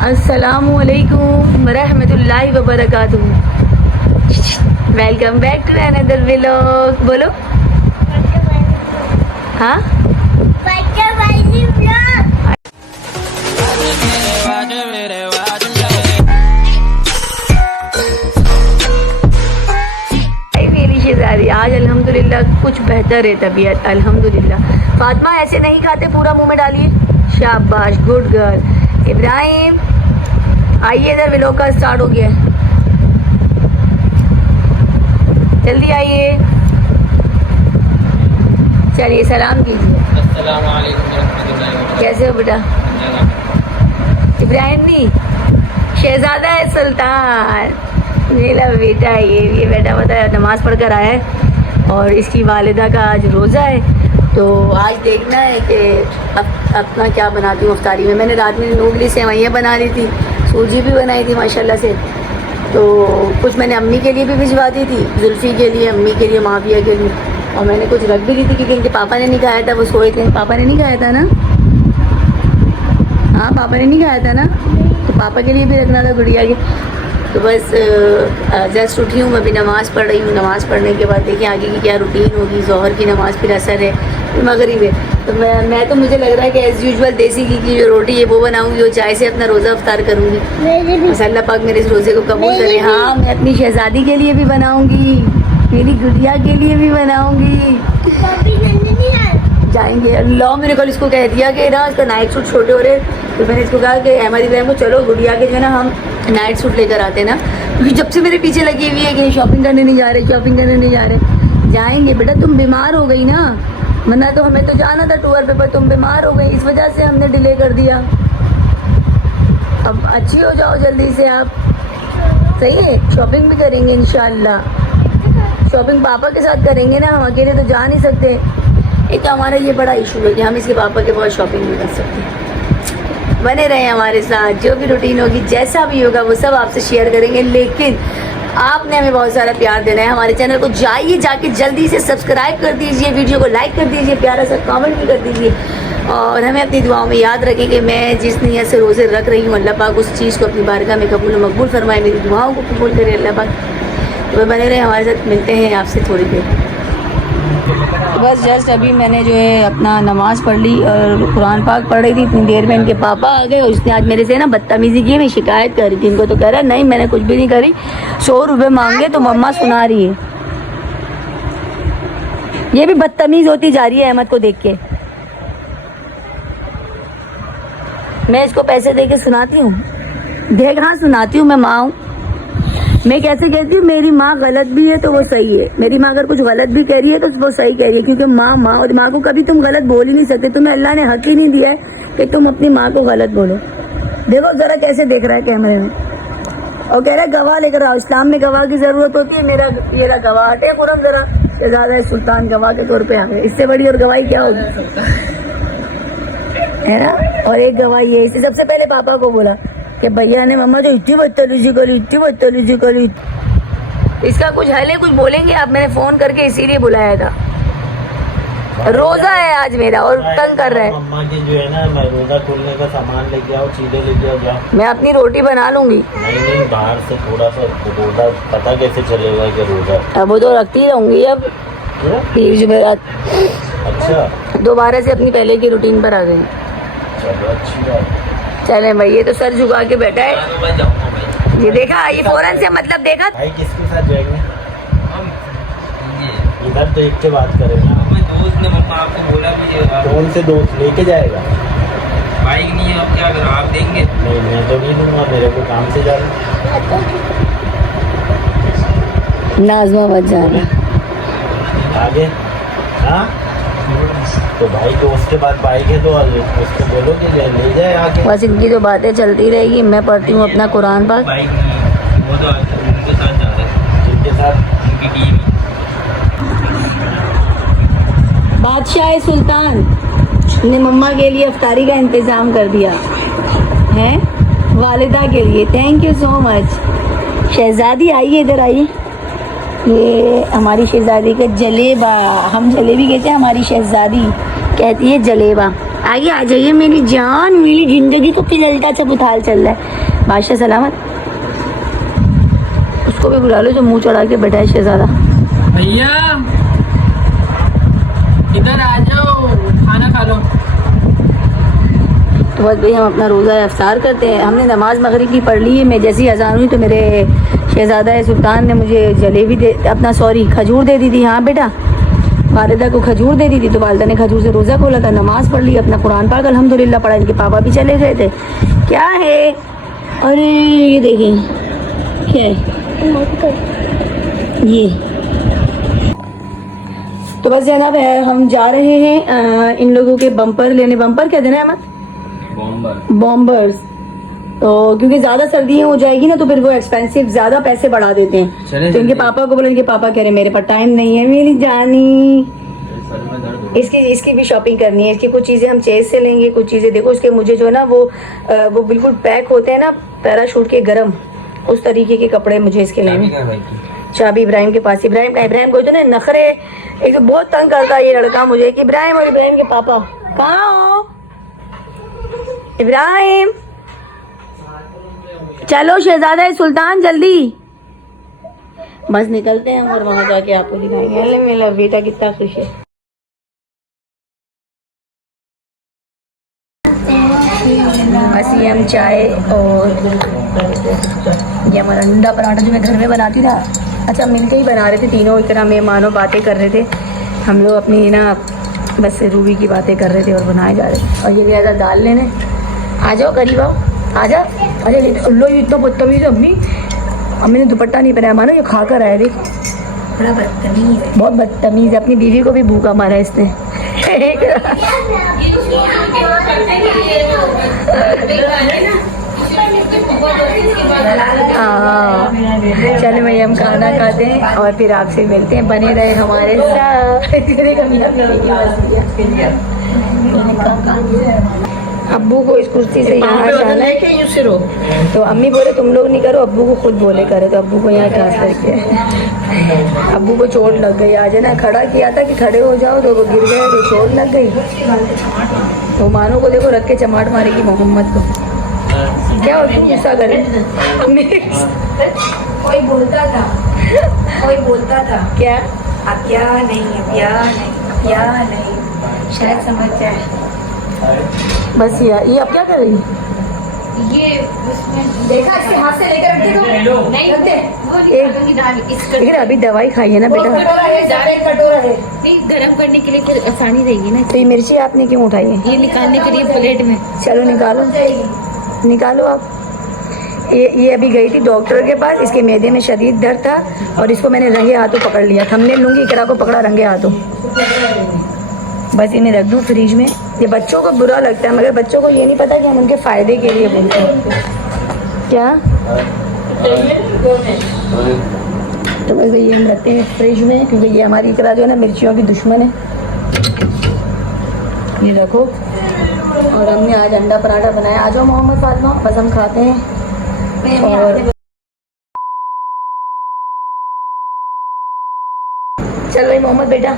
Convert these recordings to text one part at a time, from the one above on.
अस्सलामुअलैकुम वरहमतुल्लाहि वबरकातुहू। Welcome back to another vlog. बोलो हाँ। मेरी शेजादी आज अल्हम्दुलिल्लाह कुछ बेहतर है तबीयत अल्हम्दुलिल्लाह। फातिमा ऐसे नहीं खाते, पूरा मुंह में डालिए। शाबाश, गुड गर्ल। इब्राहिम आइए, इधर व्लॉग का स्टार्ट हो गया है, जल्दी आइए। चलिए सलाम कीजिए। अस्सलाम वालेकुम रहमतुल्लाहि व बरकातुहू। कैसे हो बेटा? इब्राहिम नहीं, शहजादा है सुल्तान, मेरा बेटा। ये बेटा पता है नमाज़ पढ़ कर आया है और इसकी वालिदा का आज रोज़ा है, तो आज देखना है कि अपना क्या बनाती हूँ अफ्तारी में। मैंने रात में नूडली सेवइयाँ बना ली थी, सूजी भी बनाई थी माशाल्लाह से। तो कुछ मैंने अम्मी के लिए भी भिजवा दी थी, जुल्फ़ी के लिए, अम्मी के लिए, माविया के लिए, और मैंने कुछ रख भी ली थी क्योंकि इनके पापा ने नहीं खाया था। वो सोए थे, पापा ने नहीं खाया था ना? हाँ, पापा ने नहीं खाया था ना, तो पापा के लिए भी रखना था, गुड़िया के। तो बस जस्ट उठी हूँ, मैं भी नमाज़ पढ़ रही हूँ। नमाज़ पढ़ने के बाद देखिए आगे की क्या रूटीन होगी। ज़ोहर की नमाज़ फिर असर है, फिर मगरिब है। तो मैं तो मुझे लग रहा है कि एज़ यूजुअल देसी घी की जो रोटी है वो बनाऊँगी और चाय से अपना रोज़ा अफ्तार करूँगी। बस अल्लाह पाक मेरे इस रोज़े को कबूल करे। हाँ, मैं अपनी शहज़ादी के लिए भी बनाऊँगी, मेरी गुड़िया के लिए भी बनाऊँगी। जाएंगे अल्लाह, मैंने कल इसको कह दिया कि ना इसका नाइट सूट छोटे हो रहे, तो मैंने इसको कहा कि अहमद इब्राहिम को चलो गुड़िया के जो है ना हम नाइट सूट लेकर आते ना, क्योंकि जब से मेरे पीछे लगी हुई है कि शॉपिंग करने नहीं जा रहे, शॉपिंग करने नहीं जा रहे। जाएंगे बेटा, तुम बीमार हो गई ना, वरना तो हमें तो जाना था टूर पे, पर तुम बीमार हो गई, इस वजह से हमने डिले कर दिया। अब अच्छी हो जाओ जल्दी से आप, सही है? शॉपिंग भी करेंगे इंशाल्लाह। शॉपिंग पापा के साथ करेंगे ना, हम अकेले तो जा नहीं सकते। एक तो हमारा ये बड़ा इशू है कि हम इसके पापा के बहुत शॉपिंग नहीं कर सकते। बने रहे हमारे साथ, जो भी रूटीन होगी, जैसा भी होगा वो सब आपसे शेयर करेंगे, लेकिन आपने हमें बहुत सारा प्यार देना है। हमारे चैनल को जाइए, जाके जल्दी से सब्सक्राइब कर दीजिए, वीडियो को लाइक कर दीजिए, प्यारा सा कमेंट भी कर दीजिए, और हमें अपनी दुआओं में याद रखें कि मैं जिस नीयत से रोज़े रख रही हूँ, अल्लाह पाक उस चीज़ को अपनी बारगाह में कबूल और मकबूल फरमाए, मेरी दुआओं को कबूल करे अल्लाह पाक। तो बने रहे हमारे साथ, मिलते हैं आपसे थोड़ी देर। बस जस्ट अभी मैंने जो है अपना नमाज़ पढ़ ली और कुरान पाक पढ़ रही थी, इतनी देर में इनके पापा आ गए और उसने आज मेरे से ना बदतमीज़ी की। मैं शिकायत कर रही थी इनको, तो कह रहा नहीं मैंने कुछ भी नहीं करी, 100 रुपये मांगे तो मम्मा सुना रही है। ये भी बदतमीज़ होती जा रही है अहमद को देख के। मैं इसको पैसे दे के सुनाती हूँ, देख हाँ सुनाती हूँ, मैं माँ हूँ। मैं कैसे कहती हूँ, मेरी माँ गलत भी है तो वो सही है, मेरी माँ अगर कुछ गलत भी कह रही है तो वो सही कह रही है, क्योंकि माँ और माँ को कभी तुम गलत बोल ही नहीं सकते। तुम्हें अल्लाह ने हक ही नहीं दिया है कि तुम अपनी माँ को गलत बोलो। देखो जरा कैसे देख रहा है कैमरे में, और कह रहा है गवाह लेकर आओ। इस्लाम में गवाह की जरूरत होती है, मेरा ये गवाह हटे कुरम जरा, ज्यादा सुल्तान गवाह के तौर पर आ गए, इससे बड़ी और गवाही क्या होगी, है ना? और एक गवाही है, इससे सबसे पहले पापा को बोला कि भैया ने मम्मा जो इतनी बदतमीजी करी, इतनी बदतमीजी करी। इसका कुछ हल है, कुछ बोलेंगे आप? मैंने फ़ोन करके इसीलिए बुलाया था, रोज़ा है आज मेरा और तंग कर रहा है। मम्मा की जो है ना, मैं रोज़ा खोलने का सामान लेके आओ, चीज़ें लेके आओ, जाओ। मैं अपनी रोटी बना लूँगी। नहीं, बाहर से थोड़ा सा रोज़ा पता कैसे चलेगा कि रोज़ा? अब वो तो रखती रहूँगी अब पीर जुमेरात। अच्छा, दोबारा से अपनी पहले की रूटीन पर आ गई। चलो अच्छी बात। चले भाई, ये तो सर झुका के बैठा है। ये देखा, ये फौरन से मतलब देखा। भाई किसके साथ जाएंगे? इधर तो एक के बात करें ना। दोस्त ने मम्मा आपको बोला भी है। कौन से दोस्त लेके जाएगा? बाइक नहीं है, अब क्या करें, आप देंगे? नहीं, मैं तो नहीं दूंगा, मेरे को काम से जाना। नाज़मा मत जाना आगे। हाँ, तो भाई दोस्त के बाद बाइक है तो उसको बोलो कि ले जाए आगे। बस इनकी तो बातें चलती रहेगी। मैं पढ़ती हूँ अपना कुरान पाक। बाइक नहीं है, वो तो उनके साथ जा रहे हैं। जिनके साथ? उनकी टीम। बादशाह सुल्तान ने मम्मा के लिए अफ्तारी का इंतज़ाम कर दिया है, वालिदा के लिए। Thank you so much. शहज़ादी आइए, इधर आइए। ये हमारी शहज़ादी का जलेबा, हम जलेबी कहते हैं, हमारी शहज़ादी कहती है जलेबा। आइए आ जाइए मेरी जान, मेरी जिंदगी को फिलहाल सब उथाल चल रहा है। बादशाह सलामत, उसको भी बुला लो जो मुंह चढ़ा के बैठा है शहजादा। भैया इधर आ जाओ, खाना खा लो। तो बस भाई हम अपना रोज़ा अफ्तार करते हैं। हमने नमाज मगरिब की पढ़ ली है। मैं जैसी अजान हुई तो मेरे शहजादा सुल्तान ने मुझे जलेबी दे अपना सॉरी खजूर दे दी थी। हाँ बेटा, वालिदा को खजूर दे दी थी तो वालिदा ने खजूर से रोज़ा खोला था, नमाज पढ़ ली, अपना कुरान पाक अल्हम्दुलिल्लाह पढ़ा। इनके पापा भी चले गए थे। क्या है? अरे ये देखें क्या है ये। तो बस जनाब हम जा रहे हैं इन लोगों के बम्पर लेने। बम्पर क्या देना है अहमद? बॉम्बर्स। तो क्योंकि ज्यादा सर्दियाँ हो जाएगी ना तो फिर वो एक्सपेंसिव ज्यादा पैसे बढ़ा देते हैं। तो इनके पापा को बोले, इनके पापा कह रहे मेरे पास टाइम नहीं है मेरी जानी। इसकी भी शॉपिंग करनी है। इसकी कुछ चीजें हम चेज से लेंगे, कुछ चीजें देखो इसके मुझे जो है ना वो बिल्कुल पैक होते हैं ना पैराशूट के गरम, उस तरीके के कपड़े मुझे इसके लेने। चाबी इब्राहिम के पास। इब्राहिम का इब्राहिम को जो ना नखरे एक तो बहुत तंग करता है ये लड़का मुझे कि इब्राहिम और इब्राहिम के पापा कहाँ हो? इब्राहिम चलो शहजादा सुल्तान जल्दी। बस निकलते हैं और वहां जाके आपको दिखाएंगे। अरे मेरा बेटा कितना खुश है। बस ये हम चाय और ये हमारा अंडा पराठा जो मैं घर में बनाती था। अच्छा मिलके ही बना रहे थे तीनों, इतना मेहमानों बातें कर रहे थे हम लोग अपनी ना बस रूबी की बातें कर रहे थे और बनाए जा रहे थे। और ये गया था दाल लेने। आ जाओ करीब आओ, आ जा। अरे लो इतना बदतमीज है अम्मी ने दुपट्टा नहीं पहनाया मानो ये खा कर आया। देख बड़ा बदतमीज है, बहुत बदतमीज है। अपनी बीवी को भी भूखा मारा इसने। हाँ चलो भैया हम खाना खाते हैं और फिर आपसे मिलते हैं। बने रहे हमारे साथ। अब्बू को इस कुर्सी से यहाँ जाना है तो अम्मी बोले तुम लोग नहीं करो, अब्बू को खुद बोले करे तो अब्बू को यहाँ ट्रांसफर किया। अब्बू को चोट लग गई। आज है ना खड़ा किया था कि खड़े हो जाओ तो वो गिर गए तो चोट लग गई। तो मानो को देखो रख के चमाट मारेगी मोहम्मद को। क्या हो तुम गुस्सा करे? कोई बोलता था क्या अब क्या नहीं शायद समझ जाए। बस ये अब क्या कर रही है? ये उसमें देखा इसके हाथ से लेकर रख दे तो नहीं रख दे। वो निकालूंगी दाल लेकिन अभी दवाई खाई है ना बेटा। कटोरा है नहीं गर्म करने के लिए फिर आसानी रहेगी ना। तो ये मिर्ची आपने क्यों उठाई है? ये निकालने के लिए प्लेट में। चलो निकालो आप। ये अभी गई थी डॉक्टर के पास। इसके मैदे में शदीद दर्द था और इसको मैंने रंगे हाथों पकड़ लिया। हमने लूंगी इकरा को पकड़ा रंगे हाथों। बस इन्हें रख दूँ फ्रिज में। ये बच्चों को बुरा लगता है मगर बच्चों को ये नहीं पता कि हम उनके फ़ायदे के लिए बोलते हैं। क्या तो बस ये हम रखते हैं फ्रिज में क्योंकि ये हमारी इकरा जो है ना मिर्चियों की दुश्मन है। ये रखो। और हमने आज अंडा पराठा बनाया। आ जाओ मोहम्मद फातिमा, बस हम खाते हैं। और चल भाई मोहम्मद बेटा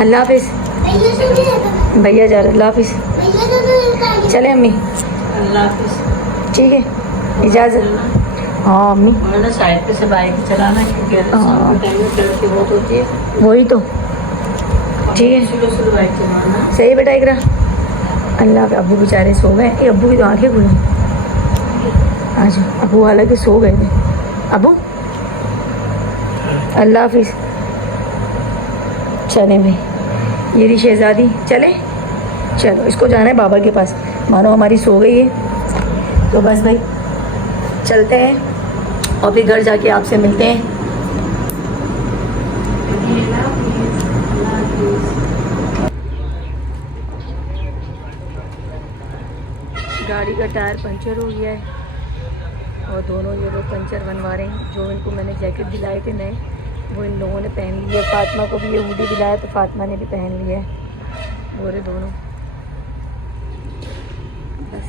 अल्लाह हाफिज़। भैया जा रहे अल्लाह हाफिज़। चले अम्मी अल्लाह हाफिज़। ठीक है इजाज़त। हाँ अम्मी साइड पे से बाइक चलाना क्योंकि बहुत होती है। वही तो ठीक है शुरू बाइक चलाना सही बेटा इकरा। अल्लाह के अब्बू बेचारे सो गए। ये अब्बू की तो आंखें खुली। आज अब्बू हालांकि सो गए थे। अब्बू अल्लाह हाफिज़। चले भाई ये रही शहजादी। चले चलो इसको जाना है बाबा के पास। मानो हमारी सो गई है तो बस भाई चलते हैं और फिर घर जाके आपसे मिलते हैं। गाड़ी का टायर पंचर हो गया है और दोनों ये लोग पंचर बनवा रहे हैं। जो इनको मैंने जैकेट दिलाए थे नए वो इन लोगों ने पहन लिया। फातिमा को भी ये हुडी दिलाया तो फातिमा ने भी पहन लिया है। बोरे दोनों बस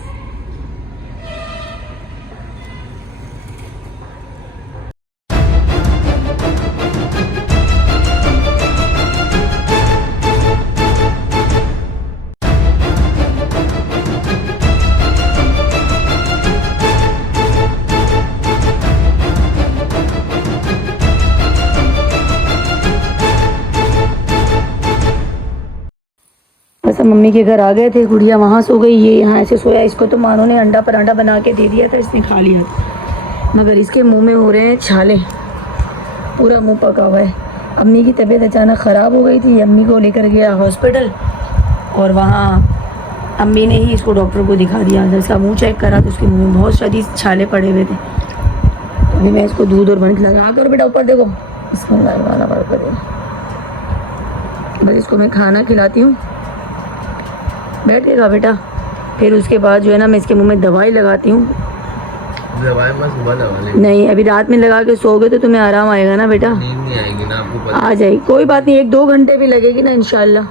बस हम मम्मी के घर आ गए थे, गुड़िया वहाँ सो गई, ये यहाँ ऐसे सोया। इसको तो मानो ने अंडा पराठा बना के दे दिया था, इसने खा लिया, मगर इसके मुंह में हो रहे हैं छाले, पूरा मुंह पका हुआ है। अम्मी की तबीयत अचानक ख़राब हो गई थी, अम्मी को लेकर गया हॉस्पिटल और वहाँ अम्मी ने ही इसको डॉक्टर को दिखा दिया। जब इसका मुँह चेक करा तो उसके मुँह में बहुत शदीद छाले पड़े हुए थे। तो अभी मैं इसको दूध और बंद लगा कर, बेटा ऊपर देखो, इसको लगाना पड़ता है। बस इसको मैं खाना खिलाती हूँ, बैठ के खा बेटा। फिर उसके बाद जो है ना मैं इसके मुंह में दवाई लगाती हूँ। दवाई मैं सुबह लगा लेंगे, नहीं अभी रात में लगा के सोओगे तो तुम्हें आराम आएगा ना बेटा, नींद नहीं आएगी ना आपको पता। आ जाएगी, कोई बात नहीं, 1-2 घंटे भी लगेगी ना इंशाल्लाह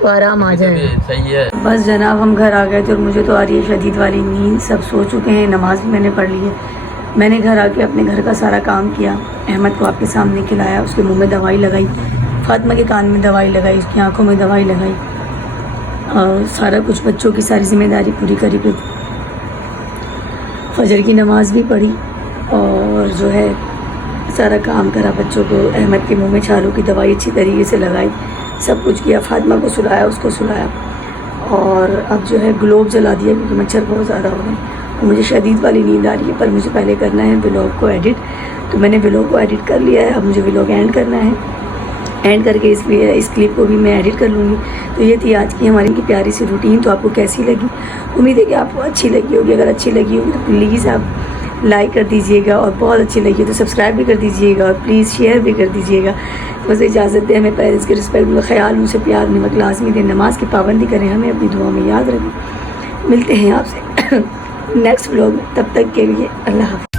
तो आराम आ जाएगा। सही है। बस जनाब हम घर आ गए थे और मुझे तो आ रही है शदीद वाली नींद। सब सो चुके हैं, नमाज भी मैंने पढ़ ली है। मैंने घर आके अपने घर का सारा काम किया, अहमद को आपके सामने खिलाया, उसके मुंह में दवाई लगाई, फातिमा के कान में दवाई लगाई, उसकी आंखों में दवाई लगाई, और सारा कुछ बच्चों की सारी जिम्मेदारी पूरी करी। फिर फजर की नमाज भी पढ़ी और जो है सारा काम करा, बच्चों को अहमद के मुंह में छालों की दवाई अच्छी तरीके से लगाई, सब कुछ किया, फातिमा को सुलाया, उसको सुलाया, और अब जो है ग्लोब जला दिया क्योंकि मच्छर बहुत ज़्यादा हो गए और मुझे शदीद वाली नींद आ रही है। पर मुझे पहले करना है व्लॉग को एडिट, तो मैंने व्लॉग को एडिट कर लिया है। अब मुझे व्लॉग एंड करना है, एंड करके इस क्लिप को भी मैं एडिट कर लूँगी। तो ये थी आज की हमारी की प्यारी सी रूटीन। तो आपको कैसी लगी? उम्मीद है कि आपको अच्छी लगी होगी। अगर अच्छी लगी होगी तो प्लीज़ आप लाइक कर दीजिएगा, और बहुत अच्छी लगी तो सब्सक्राइब भी कर दीजिएगा, और प्लीज़ शेयर भी कर दीजिएगा। बस इजाज़त दें, हमें पेरेंट्स के रिस्पेक्ट में ख्याल, उनसे प्यार, नमक लाजमी दें, नमाज की पाबंदी करें, हमें अपनी दुआ में याद रखें। मिलते हैं आपसे नेक्स्ट व्लॉग में, तब तक के लिए अल्लाह हाफ़िज़।